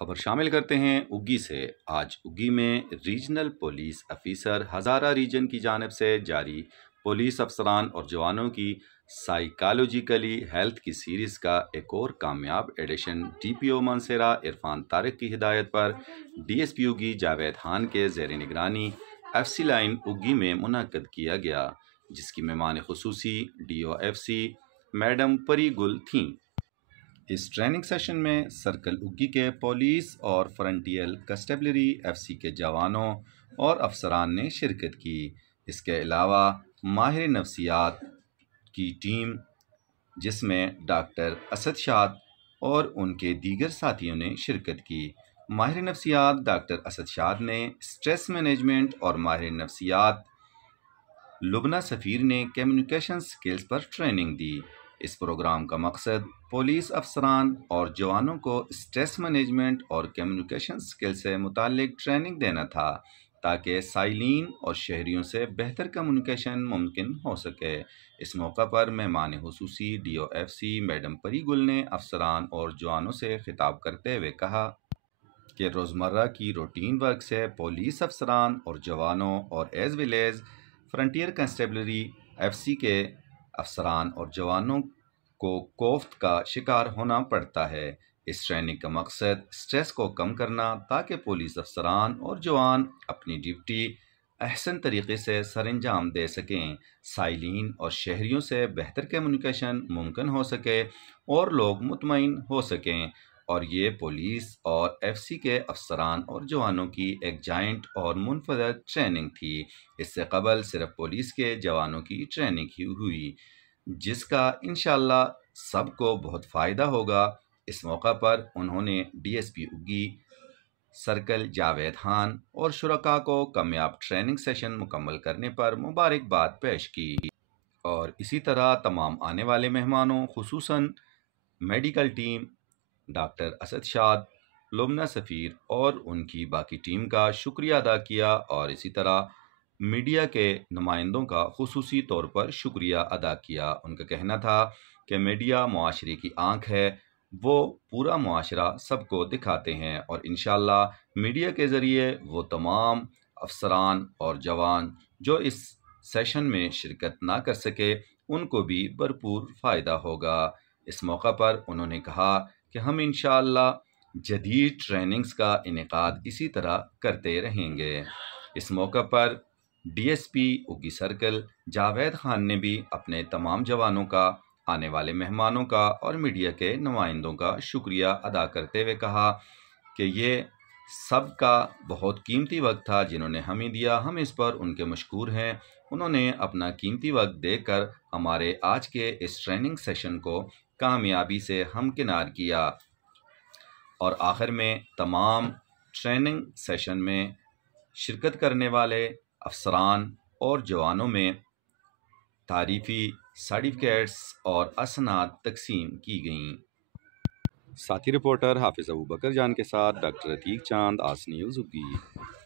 خبر شامل کرتے ہیں اگی سے۔ آج اگی میں regional police officer Hazara region کی جانب سے جاری پولیس افسران اور جوانوں کی سائیکالوجیکلی ہیلتھ کی سیریز کا ایک اور کامیاب ایڈیشن ڈی پی او مانسہرہ عرفان طارق کی ہدایت پر ڈی ایس پی اگی جاوید خان کے زیر نگرانی ایف سی لائن اگی میں منعقد کیا گیا، جس کی مہمان خصوصی D O F C madam Pari Gul تھیں۔ اس ٹریننگ سیشن میں سرکل اگی کے پولیس اور فرنٹیئر کنسٹیبلری ایف سی کے جوانوں اور افسران نے شرکت کی۔ اس کے علاوہ ماہر نفسیات کی ٹیم، جس میں ڈاکٹر اسد شاد اور ان کے دیگر ساتھیوں نے شرکت کی۔ ماہر نفسیات ڈاکٹر اسد شاد نے اسٹریس مینجمنٹ اور ماہر نفسیات لبنہ سفیر نے کمیونیکیشن سکلز پر ٹریننگ دی۔ اس پروگرام کا مقصد پولیس افسران اور جوانوں کو اسٹریس مینجمنٹ اور کمیونیکیشن سکل سے متعلق ٹریننگ دینا تھا، تاکہ سائلین اور شہریوں سے بہتر کمیونیکیشن ممکن ہو سکے۔ اس موقع پر مہمان خصوصی D O F C madam Pari Gul نے افسران اور جوانوں سے خطاب کرتے ہوئے کہا کہ روزمرہ کی روٹین ورک سے پولیس افسران اور جوانوں اور as well as frontier constabulary F C کے افسران اور جوانوں کو کوفت کا شکار ہونا پڑتا ہے۔ اس ٹریننگ کا مقصد اسٹریس کو کم کرنا، تاکہ پولیس افسران اور جوان اپنی ڈیوٹی احسن طریقے سے سر انجام دے سکیں، سائلین اور شہریوں سے بہتر کمیونیکیشن ممکن ہو سکے اور لوگ مطمئن ہو سکیں۔ اور یہ پولیس اور ایف سی کے افسران اور جوانوں کی ایک جائنٹ اور منفرد ٹریننگ تھی۔ اس سے قبل صرف پولیس کے جوانوں کی ٹریننگ ہی ہوئی، جس کا انشاءاللہ سب کو بہت فائدہ ہوگا۔ اس موقع پر انہوں نے ڈی ایس پی اگی سرکل جاوید خان اور شرکاء کو کامیاب ٹریننگ سیشن مکمل کرنے پر مبارکباد پیش کی، اور اسی طرح تمام آنے والے مہمانوں خصوصاً میڈیکل ٹیم، ڈاکٹر اسد شاد، لبنہ سفیر اور ان کی باقی ٹیم کا شکریہ ادا کیا، اور اسی طرح میڈیا کے نمائندوں کا خصوصی طور پر شکریہ ادا کیا۔ ان کا کہنا تھا کہ میڈیا معاشرے کی آنکھ ہے، وہ پورا معاشرہ سب کو دکھاتے ہیں، اور انشاءاللہ میڈیا کے ذریعے وہ تمام افسران اور جوان جو اس سیشن میں شرکت نہ کر سکے ان کو بھی بھرپور فائدہ ہوگا۔ اس موقع پر انہوں نے کہا کہ ہم انشاءاللہ جدید ٹریننگز کا انعقاد اسی طرح کرتے رہیں گے۔ اس موقع پر ڈی ایس پی اگی سرکل جاوید خان نے بھی اپنے تمام جوانوں کا، آنے والے مہمانوں کا اور میڈیا کے نمائندوں کا شکریہ ادا کرتے ہوئے کہا کہ یہ سب کا بہت قیمتی وقت تھا جنہوں نے ہمیں دیا، ہم اس پر ان کے مشکور ہیں۔ انہوں نے اپنا قیمتی وقت دے کر ہمارے آج کے اس ٹریننگ سیشن کو کامیابی سے ہمکنار کیا۔ اور آخر میں تمام ٹریننگ سیشن میں شرکت کرنے والے افسران اور جوانوں میں تعریفی سرٹیفکیٹس اور اسناد تقسیم کی گئیں۔ ساتھی رپورٹر حافظ ابوبکر جان کے ساتھ ڈاکٹر عتیق چاند، آس نیوز اگی۔